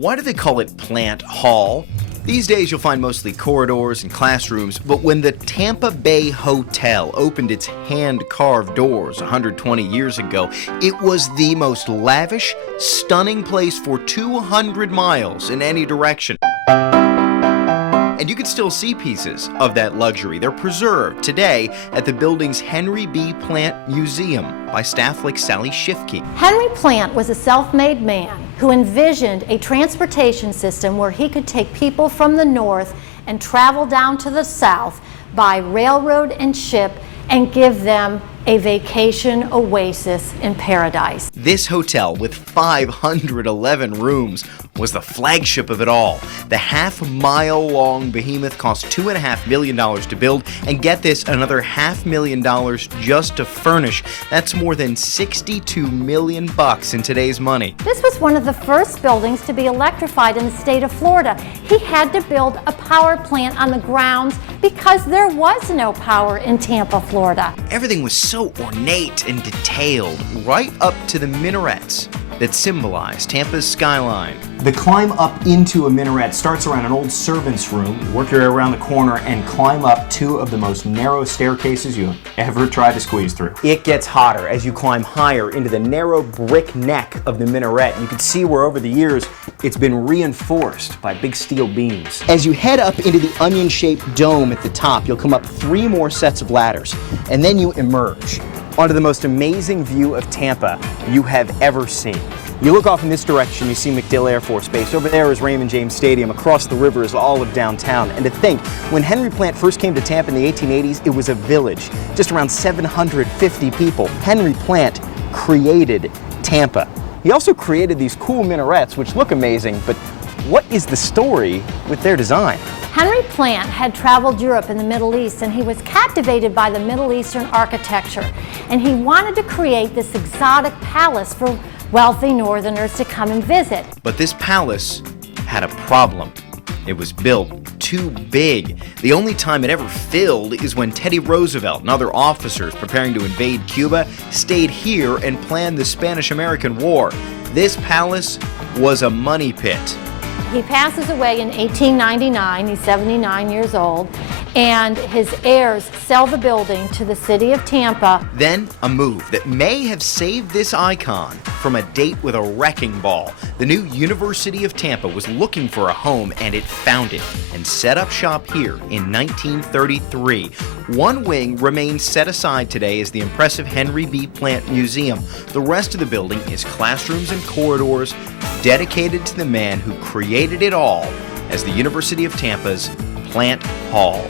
Why do they call it Plant Hall? These days you'll find mostly corridors and classrooms, but when the Tampa Bay Hotel opened its hand-carved doors 120 years ago, it was the most lavish, stunning place for 200 miles in any direction. And you can still see pieces of that luxury. They're preserved today at the building's Henry B. Plant Museum by staff like Sally Schiffke. Henry Plant was a self-made man who envisioned a transportation system where he could take people from the north and travel down to the south by railroad and ship and give them a vacation oasis in paradise. This hotel, with 511 rooms, was the flagship of it all. The half-mile-long behemoth cost $2.5 million to build, and get this, another $500,000 just to furnish. That's more than $62 million in today's money. This was one of the first buildings to be electrified in the state of Florida. He had to build a power plant on the grounds because there was no power in Tampa, Florida. Everything was so ornate and detailed, right up to the minarets that symbolize Tampa's skyline. The climb up into a minaret starts around an old servant's room. You work your way around the corner and climb up two of the most narrow staircases you've ever tried to squeeze through. It gets hotter as you climb higher into the narrow brick neck of the minaret. You can see where over the years it's been reinforced by big steel beams. As you head up into the onion-shaped dome at the top, you'll come up 3 more sets of ladders, and then you emerge onto the most amazing view of Tampa you have ever seen. You look off in this direction, you see MacDill Air Force Base. Over there is Raymond James Stadium. Across the river is all of downtown. And to think, when Henry Plant first came to Tampa in the 1880s, it was a village, just around 750 people. Henry Plant created Tampa. He also created these cool minarets, which look amazing, but what is the story with their design? Henry Plant had traveled Europe and the Middle East, and he was captivated by the Middle Eastern architecture. And he wanted to create this exotic palace for wealthy northerners to come and visit. But this palace had a problem. It was built too big. The only time it ever filled is when Teddy Roosevelt and other officers preparing to invade Cuba stayed here and planned the Spanish-American War. This palace was a money pit. He passes away in 1899, he's 79 years old, and his heirs sell the building to the city of Tampa. Then a move that may have saved this icon from a date with a wrecking ball. The new University of Tampa was looking for a home, and it found it and set up shop here in 1933. One wing remains set aside today as the impressive Henry B. Plant Museum. The rest of the building is classrooms and corridors dedicated to the man who created it all as the University of Tampa's Plant Hall.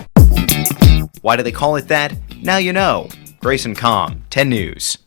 Why do they call it that? Now you know. Grayson Kamm, 10 News.